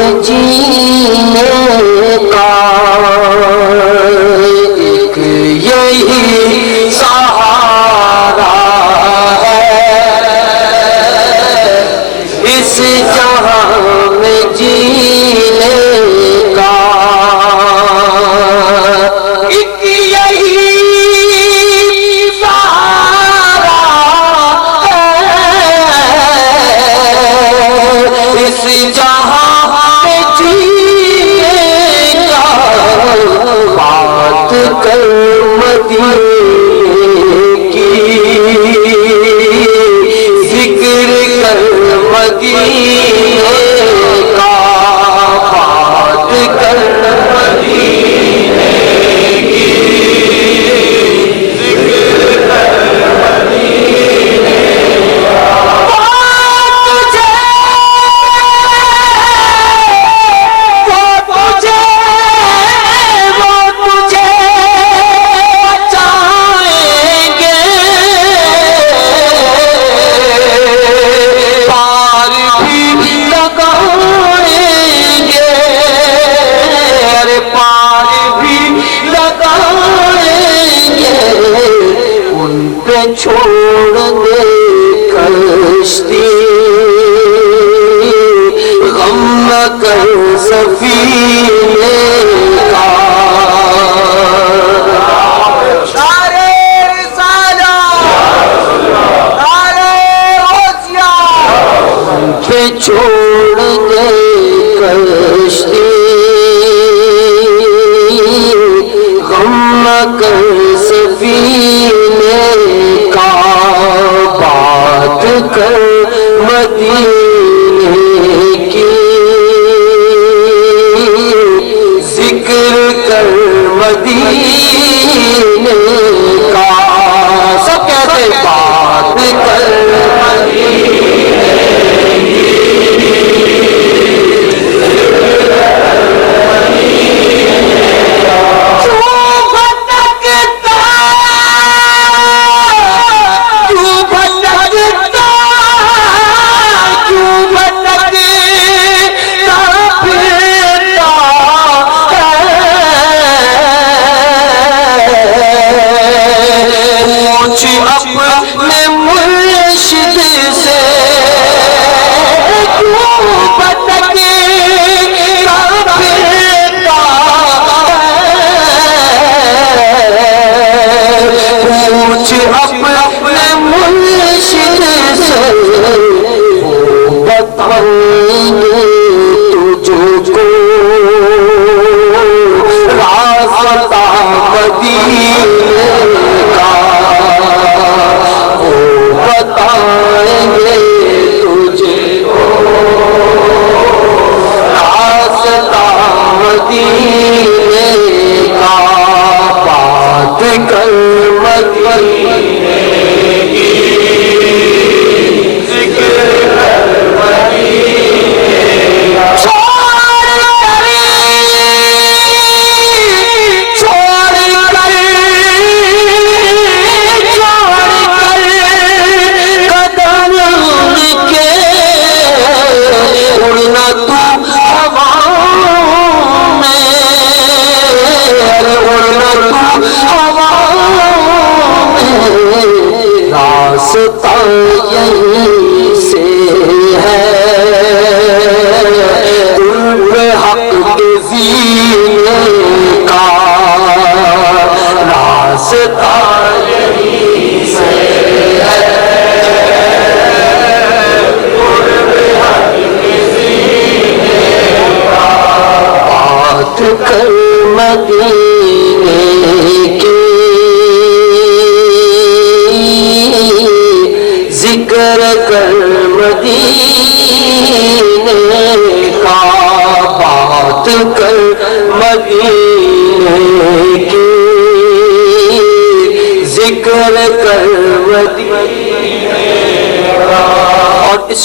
میں جینے کا ایک یہی سہارا ہے، اس جہاں میں جینے کا ایک یہی سہارا ہے، اس جہاں میں جینے کا بات کر مدینے کی، ذکر کر مدینے کا، بات کر مدینے کی، ذکر کر مدینے کا، تجھے بچائیں گے، پار بھی لگائیں گے، ارے پار بھی لگائیں گے، ان پہ چھوڑ دے کشتی، غم نہ کر سفینے کا، نعرہ رسالت، نعرہ غوثیہ، ان پہ چھوڑ دے کشتی، غم نہ کر سفینے کا، بات کر مدینے کی، ذکر کر مدینے کا، سب کہتے ہیں بات کر مدینے کی، کیوں بھٹکتا، کیوں بھٹکتا، کیوں بھٹکتا پھرتا ہے، پوچھ اپنے مرشد سے، کیوں بھٹکتا پھرتا ہے، پوچھ اپنے مرشد سے، وہ بتائیں گے تجھ کو راستہ مدینے کا، وہ بتائیں گے تجھ کو راستہ مدینے کا، بات کر مدینے کی، ذکر کر مدینے کا، چھوڑ کر قدم کے اڑنا تو ہواؤں میں، اڑنا تو ہواؤں میں، راستہ یہیں سے ہے، قرب حق کے زینے کا، راستہ یہیں سے ہے، قرب حق کے زینے کا، بات کر مدینے کی، ذکر کر مدینے کا، بات کر مدینے کی، ذکر کر مدینے کا، اور اس